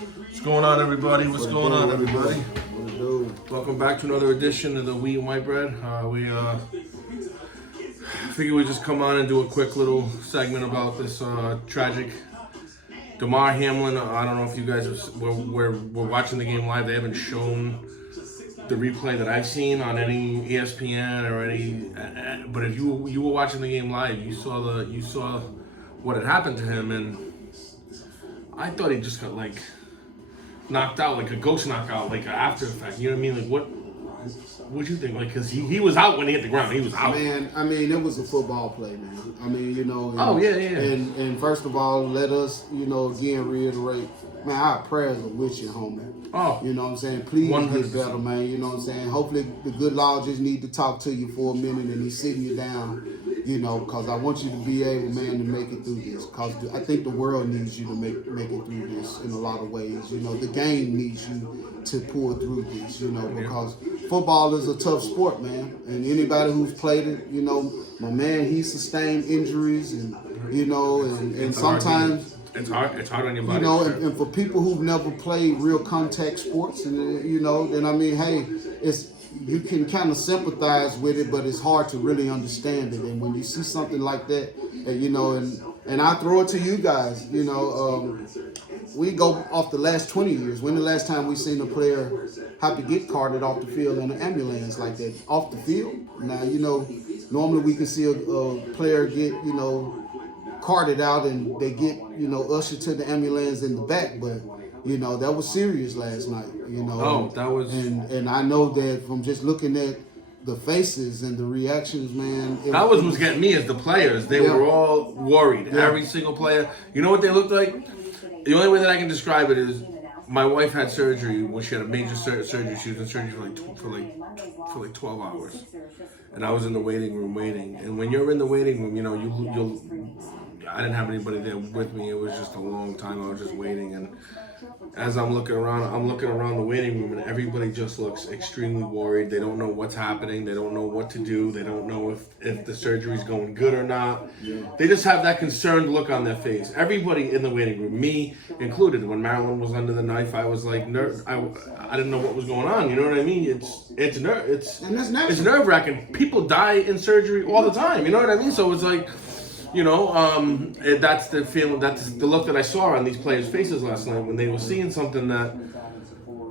What's going on, everybody? What's going on, everybody? Welcome back to another edition of the Wheat and White Bread. We figured we'd just come on and do a quick little segment about this tragic Hamlin. I don't know if you guys were watching the game live. They haven't shown the replay that I've seen on any ESPN or any. But if you were watching the game live, you saw what had happened to him, and I thought he just got knocked out, like a ghost knockout, like an after effect. You know what I mean? Like what'd you think? Like, because he was out when he hit the ground. He was out. Man, I mean, it was a football play, man. I mean, you know. And, oh, yeah. And first of all, let us, again reiterate, man, our prayers are with you, homie. Oh. You know what I'm saying? Please 100%. Get better, man. You know what I'm saying? Hopefully the good Lord just need to talk to you for a minute and he's sitting you down, because I want you to be able, man, to make it through this. Because I think the world needs you to make it through this in a lot of ways. The game needs you to pull through this, because football is a tough sport, man. And anybody who's played it, my man, he sustained injuries and, and sometimes... It's hard on your body. And for people who've never played real contact sports, and then I mean, hey, you can kind of sympathize with it, but it's hard to really understand it. And when you see something like that, and I throw it to you guys, we go off the last 20 years. When the last time we seen a player have to get carted off the field in an ambulance like that, off the field? Now, normally we can see a player get, carted out and they get, ushered to the ambulance in the back, but that was serious last night, Oh, that was... And I know that from just looking at the faces and the reactions, man. That was what's getting me is the players. They were all worried. Yeah. Every single player. You know what they looked like? The only way that I can describe it is my wife had surgery when she had a major surgery. She was in surgery for like 12 hours. And I was in the waiting room waiting. And when you're in the waiting room, you'll I didn't have anybody there with me. It was just a long time. I was just waiting, and as I'm looking around the waiting room, and everybody just looks extremely worried. They don't know what's happening. They don't know what to do. They don't know if the surgery's going good or not. Yeah. They just have that concerned look on their face. Everybody in the waiting room, me included. When Marilyn was under the knife, I was like, I didn't know what was going on. You know what I mean? It's nerve wracking. People die in surgery all the time. You know what I mean? So it's like. That's the feeling, that's the look that I saw on these players' faces last night when they were seeing something that,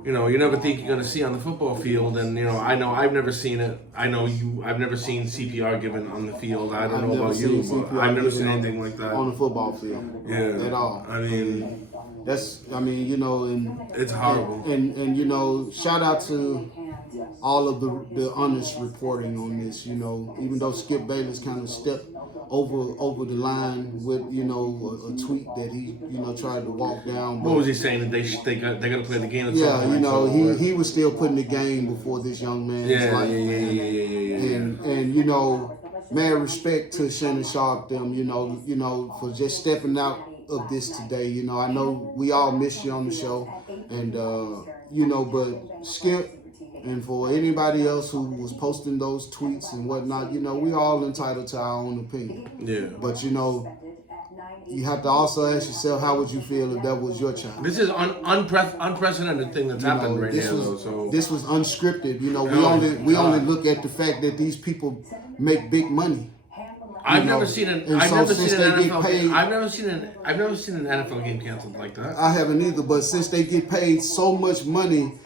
you never think you're going to see on the football field. And, I know I've never seen it. I've never seen CPR given on the field. I don't know about you, but I've never seen anything like that. On the football field. Yeah. At all. I mean... and... It's horrible. And shout out to all of the honest reporting on this, even though Skip Bayless kind of stepped over the line with a tweet that he tried to walk down. What was he saying? That they got to play the game? At yeah, some point, he was still putting the game before this young man's life. Yeah. And mad respect to Shannon Sharp them, for just stepping out of this today. I know we all missed you on the show, and but Skip. And for anybody else who was posting those tweets and whatnot, we all entitled to our own opinion. Yeah. But, you have to also ask yourself, how would you feel if that was your child? This is unprecedented thing that's happened right now. This was unscripted. We only look at the fact that these people make big money. I've never seen an NFL game canceled like that. I haven't either, but since they get paid so much money,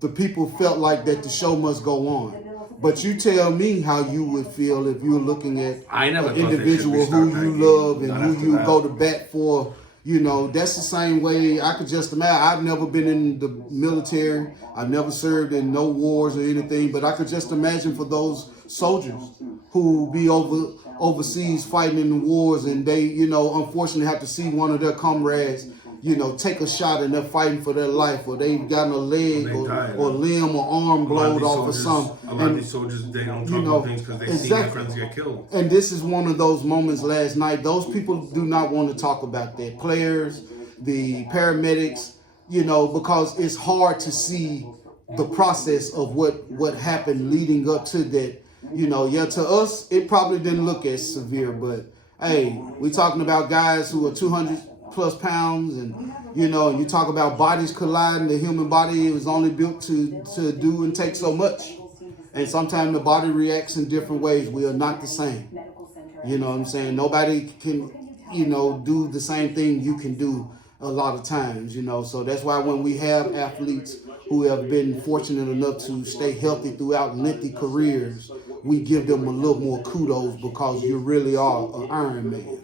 the people felt like that the show must go on. But you tell me how you would feel if you were looking at an individual who you love and who you go to bat for. That's the same way I could just imagine. I've never been in the military. I've never served in no wars or anything, but I could just imagine for those soldiers who be overseas fighting in the wars and they, unfortunately have to see one of their comrades take a shot and they're fighting for their life, or they've gotten a leg or limb or arm blown off or something. A lot of these soldiers, they don't talk about things because they see their friends get killed. And this is one of those moments last night. Those people do not want to talk about that. Players, the paramedics, because it's hard to see the process of what happened leading up to that. To us, it probably didn't look as severe, but hey, we're talking about guys who are 200 plus pounds, and and you talk about bodies colliding. The human body was only built to do and take so much, and sometimes the body reacts in different ways. We are not the same. You know what I'm saying? Nobody can, do the same thing you can do a lot of times, So that's why when we have athletes who have been fortunate enough to stay healthy throughout lengthy careers, we give them a little more kudos because you really are an Iron Man.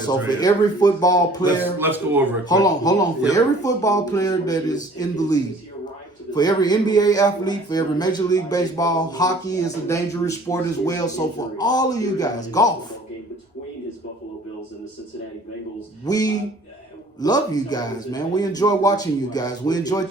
So for every football player, let's go over it. Hold on. For every football player that is in the league, for every NBA athlete, for every Major League Baseball, hockey is a dangerous sport as well. So for all of you guys, golf, we love you guys, man. We enjoy watching you guys. We enjoy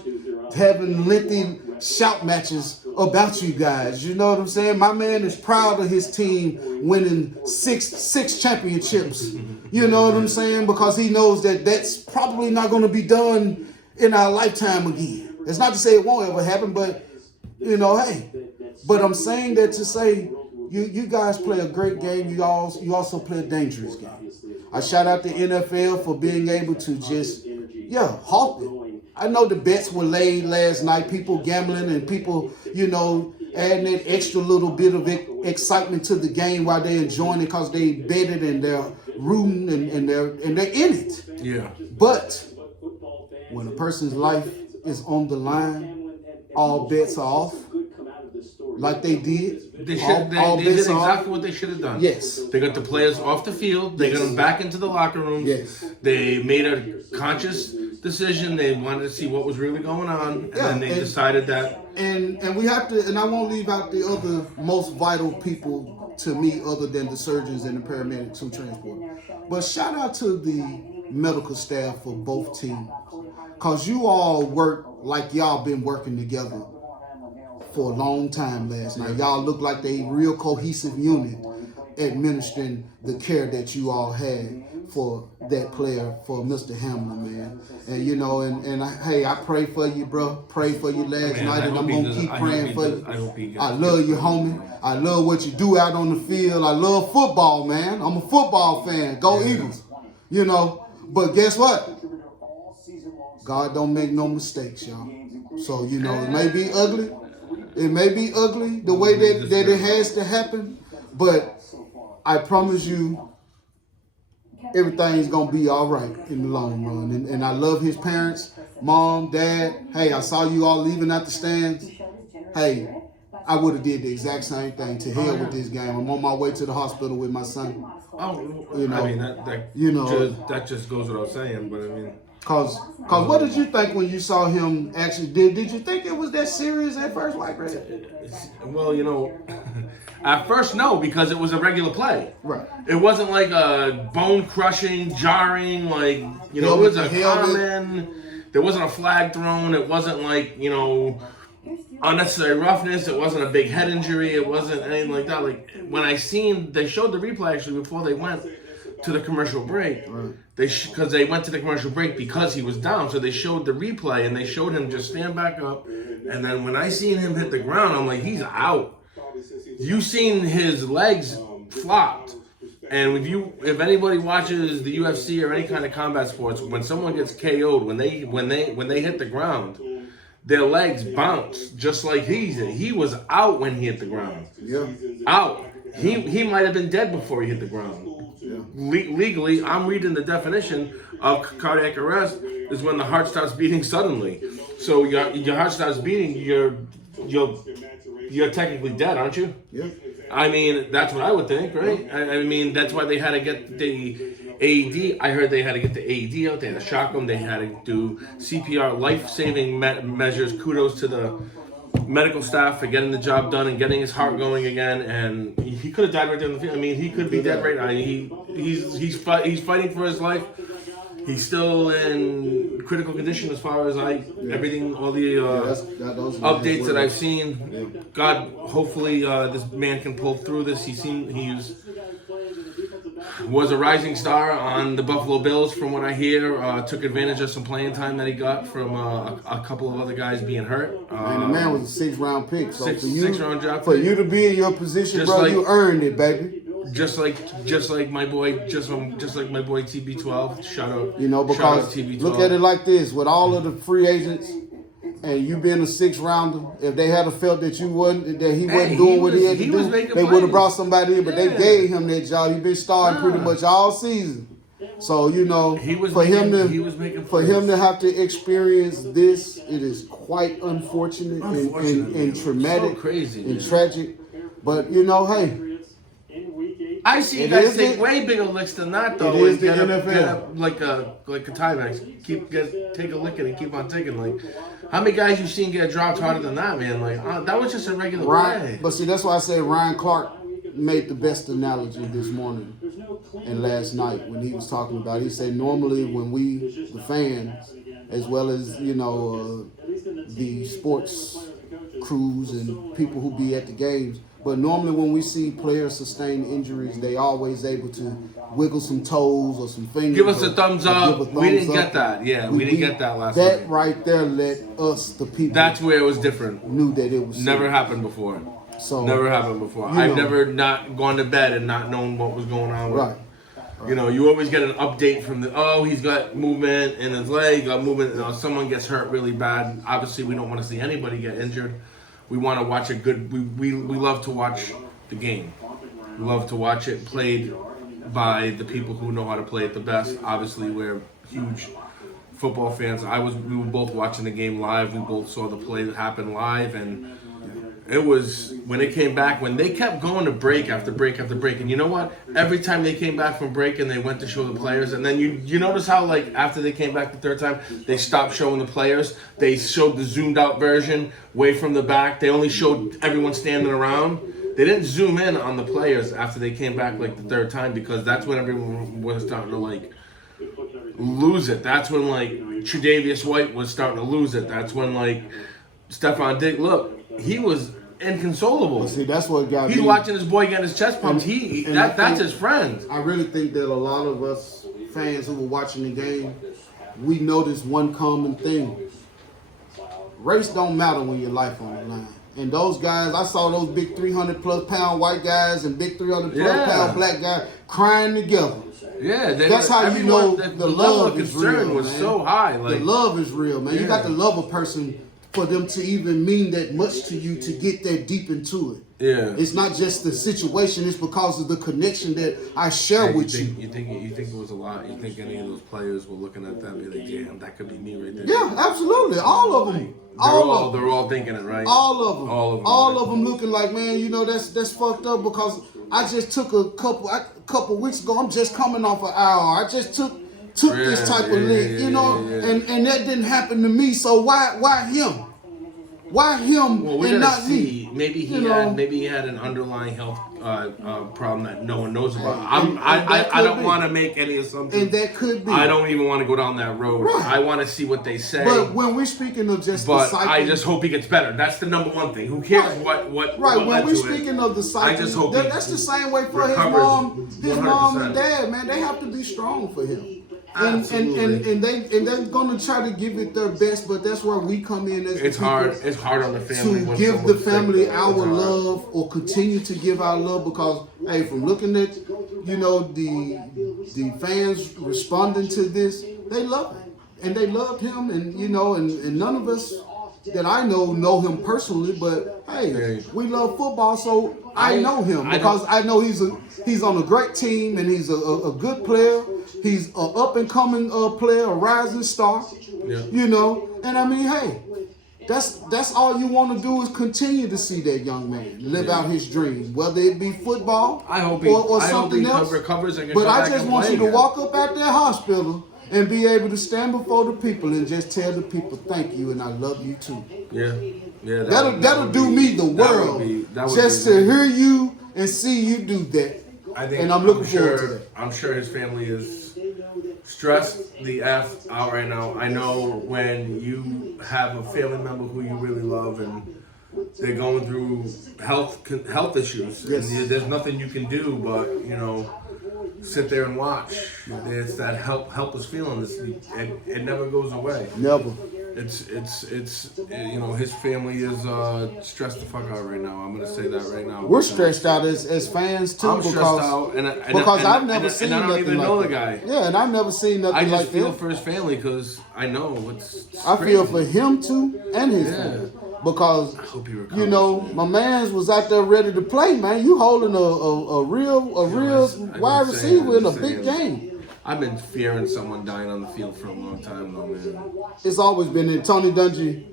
having lengthy shout matches about you guys. You know what I'm saying? My man is proud of his team winning six championships. You know what I'm saying? Because he knows that that's probably not going to be done in our lifetime again. It's not to say it won't ever happen, but hey. But I'm saying that to say you guys play a great game. You also play a dangerous game. I shout out the NFL for being able to just halt it. I know the bets were laid last night. People gambling and people adding that extra little bit of excitement to the game while they're enjoying it because they betted and they're rooting and they're in it. Yeah. But when a person's life is on the line, all bets are off. Like they did. They did exactly what they should have done. Yes. They got the players off the field. They got them back into the locker rooms. Yes. They made a conscious decision. They wanted to see what was really going on, and then they decided that. And we have to. And I won't leave out the other most vital people to me, other than the surgeons and the paramedics who transport. But shout out to the medical staff for both teams, cause you all work like y'all been working together for a long time last night. Y'all look like they real cohesive unit administering the care that you all had for that player, for Mr. Hamlin, man. And I pray for you, bro. Pray for you last night, and I'm gonna keep praying for you. I love you, homie. I love what you do out on the field. I love football, man. I'm a football fan. Go Eagles. But guess what? God don't make no mistakes, y'all. So, it may be ugly. It may be ugly the way that it has to happen, but I promise you everything's going to be all right in the long run. And I love his parents, mom, dad. Hey, I saw you all leaving out the stands. Hey, I would have did the exact same thing. To hell with this game. I'm on my way to the hospital with my son. That just goes without saying, but I mean... Cause what did you think when you saw him actually? Did you think it was that serious at first, White Red? Well, at first no, because it was a regular play. Right. It wasn't like a bone-crushing, jarring, it was a common. There wasn't a flag thrown. It wasn't like unnecessary roughness. It wasn't a big head injury. It wasn't anything like that. Like when they showed the replay actually before they went to the commercial break. Right. Because they went to the commercial break because he was down, so they showed the replay and they showed him just stand back up. And then when I seen him hit the ground, I'm like, he's out. You seen his legs flopped, and if anybody watches the UFC or any kind of combat sports, when someone gets KO'd, when they hit the ground, their legs bounce just like he was out when he hit the ground. Yeah, out. He might have been dead before he hit the ground. Yeah. Legally, I'm reading the definition of cardiac arrest is when the heart starts beating suddenly. So your heart starts beating, you're technically dead, aren't you? Yeah. I mean, that's what I would think, right? I mean, that's why they had to get the AED. I heard they had to get the AED out. They had to shock him. They had to do CPR, life-saving measures. Kudos to the medical staff for getting the job done and getting his heart going again. And he could have died right there in the field. I mean, he could be dead right now. He's fighting for his life. He's still in critical condition as far as everything, all the updates that I've seen. Yeah. God, hopefully this man can pull through this. He was a rising star on the Buffalo Bills, from what I hear. Took advantage of some playing time that he got from a couple of other guys being hurt. And the man was a 6th round pick. So six round draft for you to be in your position, bro, you earned it, baby. Just like my boy TB12. Shout out. Because TB12. Look at it like this: with all of the free agents, and you being a 6th rounder, if they had felt that he wasn't doing what he had to do, they would have brought somebody in. But they gave him that job. He's been starting pretty much all season. So for him to have to experience this, it is quite unfortunate and traumatic, so crazy, and tragic. But hey. I see guys take way bigger licks than that, though. It is the NFL. Get up like a Timex. Take a lick and keep on taking. Like, how many guys you seen get dropped harder than that, man? Like, that was just a regular play. But see, that's why I say Ryan Clark made the best analogy this morning and last night when he was talking about it. He said normally when we, the fans, as well as the sports crews and people who be at the games. But normally when we see players sustain injuries, they always able to wiggle some toes or some fingers. Give us a thumbs up. We didn't get that. Yeah, we didn't get that last night. That right there let us, the people. That's where it was different. Knew that it was never happened before. So never happened before. I've never not gone to bed and not known what was going on with right. You always get an update from he's got movement in his leg, got movement. Someone gets hurt really bad. Obviously, we don't want to see anybody get injured. We want to watch a good. We love to watch the game. We love to watch it played by the people who know how to play it the best. Obviously, we're huge football fans. We were both watching the game live. We both saw the play that happened live, and it was when it came back, when they kept going to break after break after break. And you know what? Every time they came back from break and they went to show the players, and then you notice how, like, after they came back the third time, they stopped showing the players. They showed the zoomed out version way from the back. They only showed everyone standing around. They didn't zoom in on the players after they came back like the third time, because that's when everyone was starting to like lose it. That's when like Tre'Davious White was starting to lose it. That's when like Stephon Diggs, look, he was inconsolable. Well, see, that's what got He's watching his boy get his chest pumped. That's his friend. I really think that a lot of us fans who were watching the game, we noticed one common thing. Race don't matter when your life on the line. And those guys, I saw those big 300+ pound white guys and big 300+ pound black guys crying together. Yeah, that's how you know the love is real. Was man. So high. Like, the love is real, man. You got to love a person for them to even mean that much to you, to get that deep into it. Yeah. It's not just the situation, it's because of the connection that I share with you. You think it was a lot? You think any of those players were looking at that and be like, damn, that could be me right there? Yeah, absolutely. All of them. They're all thinking it, right? All of them. All of them looking like, man, that's fucked up, because I just took a couple weeks ago, I'm just coming off an hour. I just took this type of lick, and that didn't happen to me. So why him? Why him and not me? Maybe he had an underlying health problem that no one knows about. I don't want to make any assumptions. And that could be. I don't even want to go down that road. Right. I want to see what they say. But when we're speaking of just the cycle, I just hope he gets better. That's the number one thing. Who cares what Right. When we're speaking of the cycle, I just hope that's the same way for his mom and dad. Man, they have to be strong for him. And they're gonna try to give it their best, but that's where we come in as it's hard. It's hard on the family to give the family our love, or continue to give our love, because hey, from looking at the fans responding to this, they love him and they loved him, and and none of us that I know him personally, but hey, we love football, so I know him because I know he's on a great team and he's a good player. He's an up and coming player, a rising star. Yeah. And I mean, hey, that's all you want to do is continue to see that young man live out his dream, whether it be football or something else. Recovers and but I just want you to walk up at that hospital and be able to stand before the people and just tell the people, thank you and I love you too. Yeah. That'll do me the world. Just to hear you and see you do that. And I'm looking forward to that. I'm sure his family is stressed the F out right now. I know when you have a family member who you really love and they're going through health issues, and there's nothing you can do but sit there and watch. It's that helpless feeling. It never goes away. Never. it's you know, his family is stressed the fuck out right now. I'm gonna say that right now. We're stressed out as fans too. I'm stressed out, because I've never seen and I don't nothing even like know that. the guy. Yeah, and I've never seen nothing like that. I just feel for his family because I know what's. I feel for him too and his family. Because, I hope he recovers, you know, man. my man's was out there ready to play, man. You holding a real wide receiver in a big game. I've been fearing someone dying on the field for a long time, though, man. It's always been there. Tony Dungy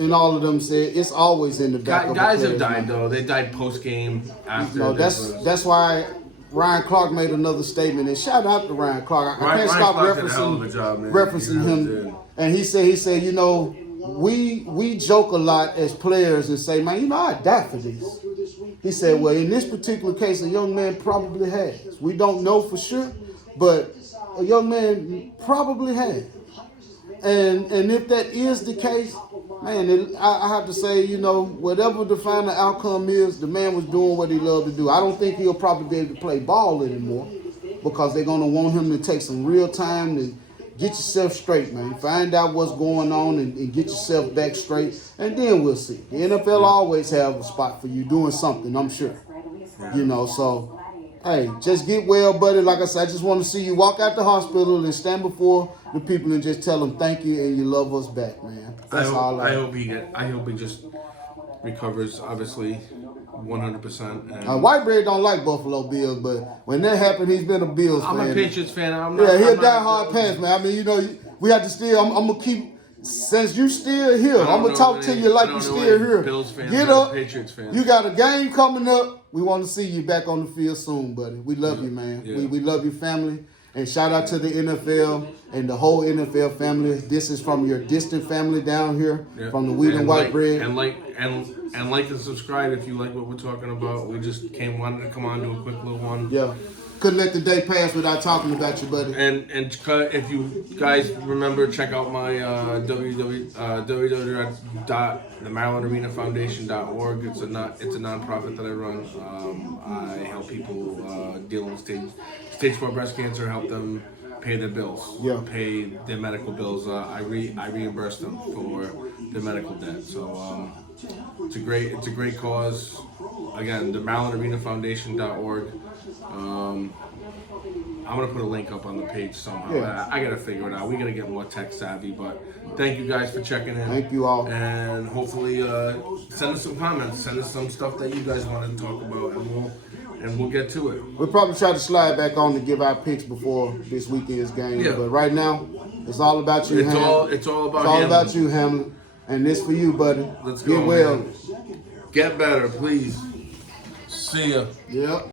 and all of them said it's always in the back of the guys players, have died, man. though. They died post-game after. No, that's why Ryan Clark made another statement. And shout out to Ryan Clark. I can't stop referencing him. And he said, you know, we joke a lot as players and say, man, you know, I die for this. He said, well, in this particular case, a young man probably has. We don't know for sure, but a young man probably has. And if that is the case, man, I have to say, you know, whatever the final outcome is, the man was doing what he loved to do. I don't think he'll probably be able to play ball anymore because they're going to want him to take some real time to get yourself straight, man. Find out what's going on and get yourself back straight, and then we'll see. The NFL always have a spot for you doing something, I'm sure. You know, so, hey, just get well, buddy. Like I said, I just want to see you walk out the hospital and stand before the people and just tell them thank you and you love us back, man. That's all. I hope he just recovers, obviously, 100%. White Bread don't like Buffalo Bills, but when that happened, he's been a Bills fan. I'm a Patriots fan. He's a die-hard Pants, man. I mean, you know, we have to still. I'm gonna keep. Since you still here, I'm gonna talk to you like you still here. Bills fans, get up. Patriots fans. You got a game coming up. We want to see you back on the field soon, buddy. We love you, man. Yeah. We love your family. And shout out to the NFL and the whole NFL family. This is from your distant family down here, from the Wheat and White Bread. And like and subscribe if you like what we're talking about. We just wanted to come on to a quick little one. Yeah. Couldn't let the day pass without talking about you, buddy. And if you guys remember, check out my www.themarylandarenafoundation.org. It's a nonprofit that I run. I help people dealing with stage 4 breast cancer. Help them pay their bills. Pay their medical bills. I reimburse them for their medical debt. So it's a great cause. Again, the MarylandArenaFoundation.org. I'm gonna put a link up on the page somehow. Yeah. I gotta figure it out. We gotta get more tech savvy, but thank you guys for checking in. Thank you all. And hopefully send us some comments. Send us some stuff that you guys want to talk about, and we'll get to it. We'll probably try to slide back on to give our picks before this weekend's game. Yeah. But right now, it's all about you, Hamlin. It's all about Hamlin. about you, Hamlin. And this for you, buddy. Let's go. Get well. Man. Get better, please. See ya. Yep.